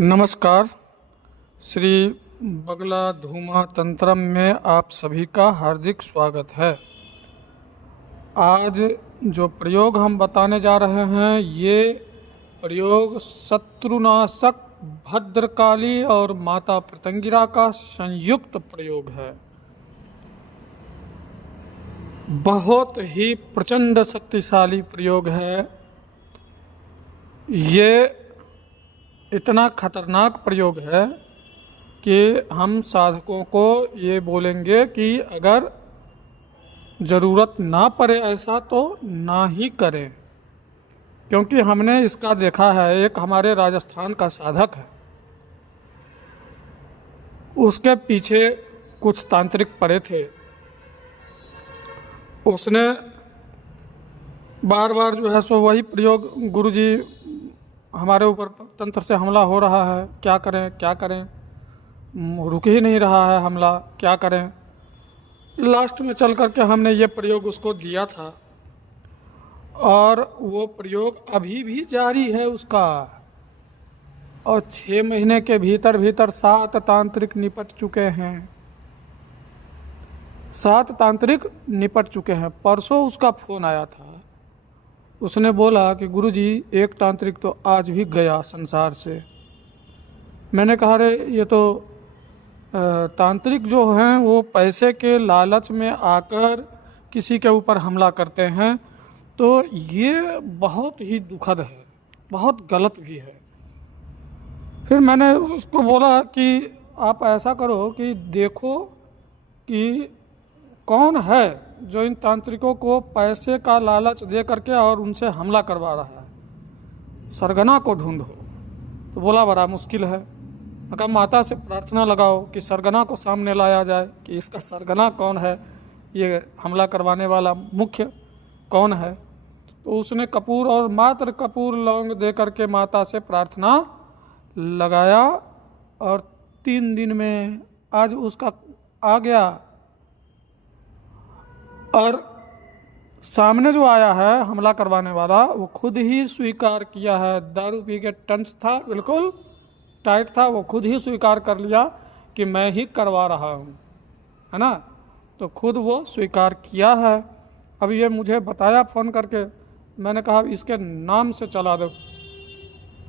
नमस्कार। श्री बगला धूमा तंत्रम में आप सभी का हार्दिक स्वागत है। आज जो प्रयोग हम बताने जा रहे हैं ये प्रयोग शत्रुनाशक भद्रकाली और माता पतंगिरा का संयुक्त प्रयोग है। बहुत ही प्रचंड शक्तिशाली प्रयोग है। ये इतना खतरनाक प्रयोग है कि हम साधकों को ये बोलेंगे कि अगर ज़रूरत ना पड़े ऐसा तो ना ही करें, क्योंकि हमने इसका देखा है। एक हमारे राजस्थान का साधक है, उसके पीछे कुछ तांत्रिक पड़े थे। उसने बार बार जो है सो वही प्रयोग, गुरुजी हमारे ऊपर तंत्र से हमला हो रहा है, क्या करें क्या करें, रुक ही नहीं रहा है हमला, क्या करें। लास्ट में चल कर के हमने ये प्रयोग उसको दिया था और वो प्रयोग अभी भी जारी है उसका। और 6 महीने के भीतर भीतर 7 तांत्रिक निपट चुके हैं। 7 तांत्रिक निपट चुके हैं। परसों उसका फ़ोन आया था, उसने बोला कि गुरुजी एक तांत्रिक तो आज भी गया संसार से। मैंने कहा रे ये तो तांत्रिक जो हैं वो पैसे के लालच में आकर किसी के ऊपर हमला करते हैं, तो ये बहुत ही दुखद है, बहुत गलत भी है। फिर मैंने उसको बोला कि आप ऐसा करो कि देखो कि कौन है जो इन तांत्रिकों को पैसे का लालच दे करके और उनसे हमला करवा रहा है, सरगना को ढूंढो। तो बोला बड़ा मुश्किल है। मैं कहा माता से प्रार्थना लगाओ कि सरगना को सामने लाया जाए कि इसका सरगना कौन है, ये हमला करवाने वाला मुख्य कौन है। तो उसने कपूर और मात्र कपूर लौंग दे करके माता से प्रार्थना लगाया और 3 दिन में आज उसका आ गया। और सामने जो आया है हमला करवाने वाला, वो खुद ही स्वीकार किया है। दारू पी के टंच था, बिल्कुल टाइट था, वो खुद ही स्वीकार कर लिया कि मैं ही करवा रहा हूँ, है ना। तो खुद वो स्वीकार किया है। अब ये मुझे बताया फ़ोन करके, मैंने कहा इसके नाम से चला दो,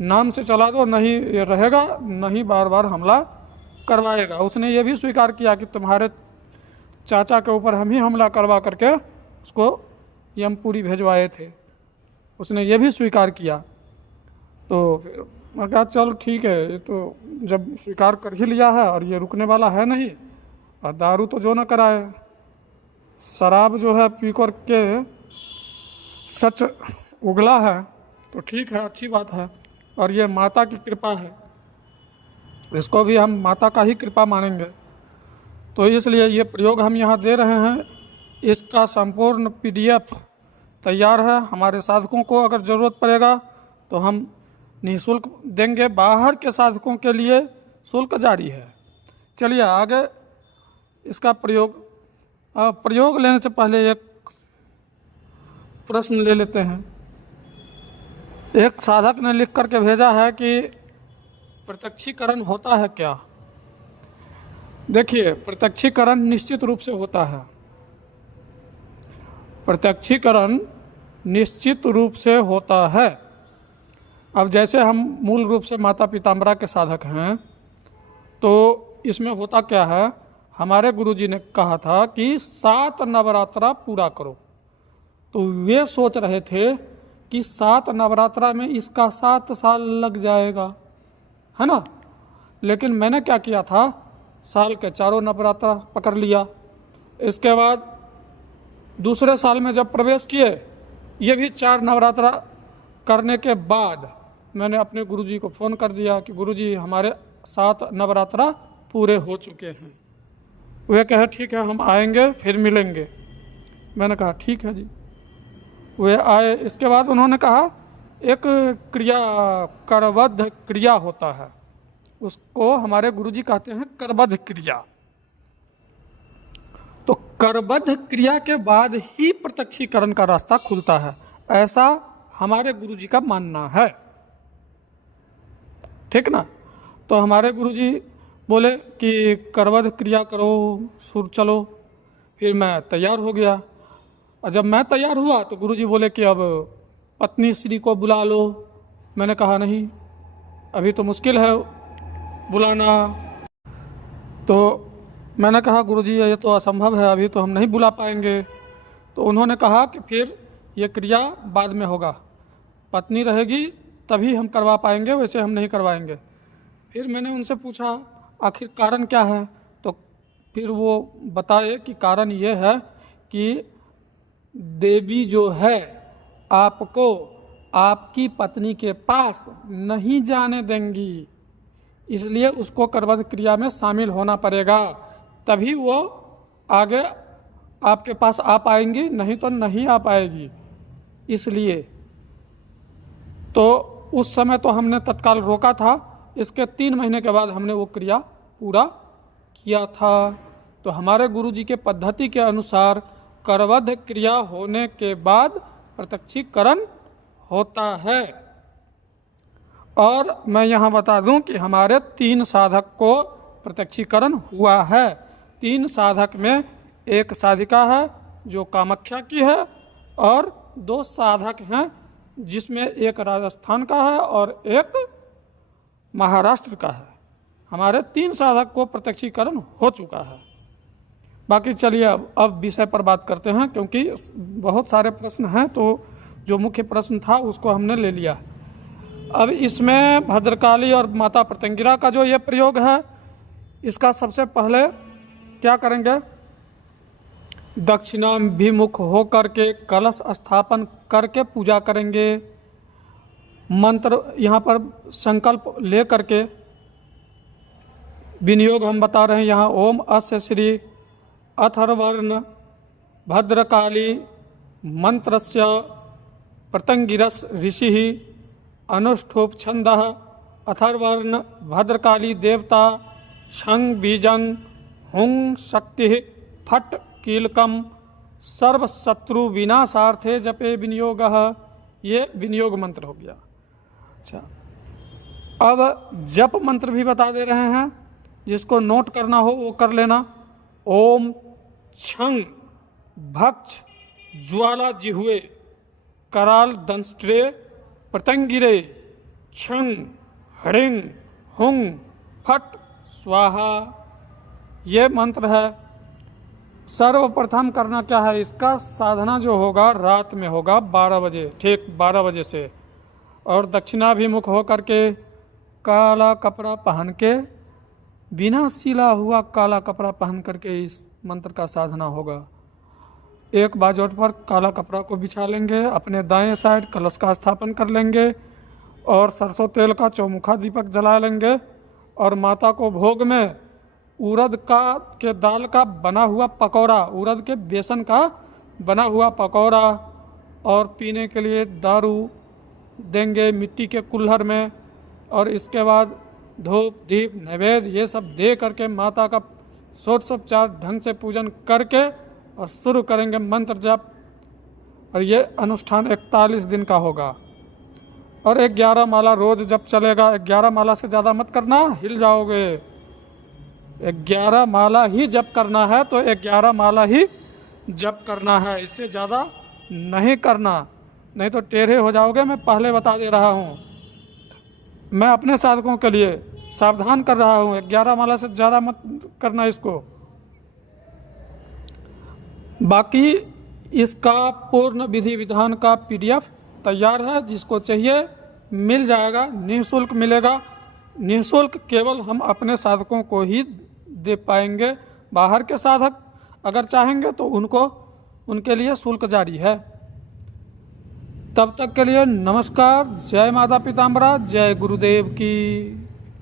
नाम से चला दो, नहीं ये रहेगा, नहीं बार बार हमला करवाएगा। उसने ये भी स्वीकार किया कि तुम्हारे चाचा के ऊपर हम ही हमला करवा करके उसको यमपुरी भेजवाए थे, उसने ये भी स्वीकार किया। तो फिर मैं कहा चलो ठीक है, ये तो जब स्वीकार कर ही लिया है और ये रुकने वाला है नहीं, और दारू तो जो न कराए, शराब जो है पी कर के सच उगला है, तो ठीक है, अच्छी बात है। और ये माता की कृपा है, इसको भी हम माता का ही कृपा मानेंगे। तो इसलिए ये प्रयोग हम यहाँ दे रहे हैं। इसका संपूर्ण PDF तैयार है। हमारे साधकों को अगर ज़रूरत पड़ेगा तो हम निःशुल्क देंगे, बाहर के साधकों के लिए शुल्क जारी है। चलिए आगे इसका प्रयोग लेने से पहले एक प्रश्न ले लेते हैं। एक साधक ने लिख करके भेजा है कि प्रत्यक्षीकरण होता है क्या। देखिए, प्रत्यक्षीकरण निश्चित रूप से होता है। प्रत्यक्षीकरण निश्चित रूप से होता है। अब जैसे हम मूल रूप से माता पीताम्बरा के साधक हैं, तो इसमें होता क्या है, हमारे गुरुजी ने कहा था कि 7 नवरात्रा पूरा करो। तो वे सोच रहे थे कि 7 नवरात्रा में इसका 7 साल लग जाएगा, है ना। लेकिन मैंने क्या किया था, साल के 4 नवरात्रा पकड़ लिया। इसके बाद दूसरे साल में जब प्रवेश किए, ये भी 4 नवरात्रा करने के बाद मैंने अपने गुरुजी को फ़ोन कर दिया कि गुरुजी हमारे 7 नवरात्रा पूरे हो चुके हैं। वे कहे ठीक है हम आएंगे, फिर मिलेंगे। मैंने कहा ठीक है जी। वे आए। इसके बाद उन्होंने कहा एक क्रिया, करबद्ध क्रिया होता है, उसको हमारे गुरुजी कहते हैं करबद्ध क्रिया। तो करबद्ध क्रिया के बाद ही प्रत्यक्षीकरण का रास्ता खुलता है, ऐसा हमारे गुरुजी का मानना है, ठीक ना। तो हमारे गुरुजी बोले कि करवध क्रिया करो, सुर चलो। फिर मैं तैयार हो गया, और जब मैं तैयार हुआ तो गुरुजी बोले कि अब पत्नी श्री को बुला लो। मैंने कहा नहीं, अभी तो मुश्किल है बुलाना। तो मैंने कहा गुरुजी ये तो असंभव है, अभी तो हम नहीं बुला पाएंगे। तो उन्होंने कहा कि फिर ये क्रिया बाद में होगा, पत्नी रहेगी तभी हम करवा पाएंगे, वैसे हम नहीं करवाएंगे। फिर मैंने उनसे पूछा आखिर कारण क्या है, तो फिर वो बताए कि कारण ये है कि देवी जो है आपको आपकी पत्नी के पास नहीं जाने देंगी, इसलिए उसको करवध क्रिया में शामिल होना पड़ेगा, तभी वो आगे आपके पास आ पाएंगी, नहीं तो नहीं आ पाएगी। इसलिए तो उस समय तो हमने तत्काल रोका था, इसके 3 महीने के बाद हमने वो क्रिया पूरा किया था। तो हमारे गुरुजी के पद्धति के अनुसार करवध क्रिया होने के बाद प्रत्यक्षीकरण होता है। और मैं यहाँ बता दूं कि हमारे 3 साधक को प्रत्यक्षीकरण हुआ है। 3 साधक में एक साधिका है जो कामाख्या की है, और 2 साधक हैं जिसमें एक राजस्थान का है और एक महाराष्ट्र का है। हमारे 3 साधक को प्रत्यक्षीकरण हो चुका है। बाकी चलिए अब विषय पर बात करते हैं, क्योंकि बहुत सारे प्रश्न हैं, तो जो मुख्य प्रश्न था उसको हमने ले लिया। अब इसमें भद्रकाली और माता प्रत्यंगिरा का जो ये प्रयोग है, इसका सबसे पहले क्या करेंगे, दक्षिणाभिमुख होकर के कलश स्थापन करके पूजा करेंगे। मंत्र यहाँ पर संकल्प ले करके विनियोग हम बता रहे हैं यहाँ, ओम अस्य श्री अथर्वर्ण भद्रकाली मंत्रस्य प्रत्यंगिरस ऋषि अनुष्ठुप छंदः अथर्वर्ण भद्रकाली देवता शंग बीजंग हुंग शक्ति फट कीलकम सर्वशत्रु विनाशार्थे जपे विनियोगः। ये विनियोग मंत्र हो गया। अच्छा, अब जप मंत्र भी बता दे रहे हैं, जिसको नोट करना हो वो कर लेना। ओम छंग भक्ष ज्वाला जिह्वे कराल दंष्ट्रे प्रत्यंगिरे छंग हरिंग हुंग फट स्वाहा। ये मंत्र है। सर्वप्रथम करना क्या है, इसका साधना जो होगा रात में होगा 12 बजे, ठीक 12 बजे से, और दक्षिणाभिमुख होकर के काला कपड़ा पहन के, बिना सिला हुआ काला कपड़ा पहन करके इस मंत्र का साधना होगा। एक बाजोट पर काला कपड़ा को बिछा लेंगे, अपने दाएं साइड कलश का स्थापन कर लेंगे और सरसों तेल का चौमुखा दीपक जला लेंगे, और माता को भोग में उड़द के दाल का बना हुआ पकौड़ा, उड़द के बेसन का बना हुआ पकौड़ा, और पीने के लिए दारू देंगे मिट्टी के कुल्हड़ में, और इसके बाद धूप दीप नैवेद्य ये सब दे करके माता का षोडशोपचार ढंग से पूजन करके और शुरू करेंगे मंत्र जप। और ये अनुष्ठान 41 दिन का होगा, और 11 माला रोज जप चलेगा। 11 माला से ज़्यादा मत करना, हिल जाओगे। 11 माला ही जप करना है तो 11 माला ही जप करना है, इससे ज़्यादा नहीं करना, नहीं तो टेढ़े हो जाओगे। मैं पहले बता दे रहा हूँ, मैं अपने साधकों के लिए सावधान कर रहा हूँ। 11 माला से ज़्यादा मत करना इसको। बाकी इसका पूर्ण विधि विधान का PDF तैयार है, जिसको चाहिए मिल जाएगा, निःशुल्क मिलेगा। निःशुल्क केवल हम अपने साधकों को ही दे पाएंगे। बाहर के साधक अगर चाहेंगे तो उनके लिए शुल्क जारी है। तब तक के लिए नमस्कार। जय माता पीताम्बरा, जय गुरुदेव की।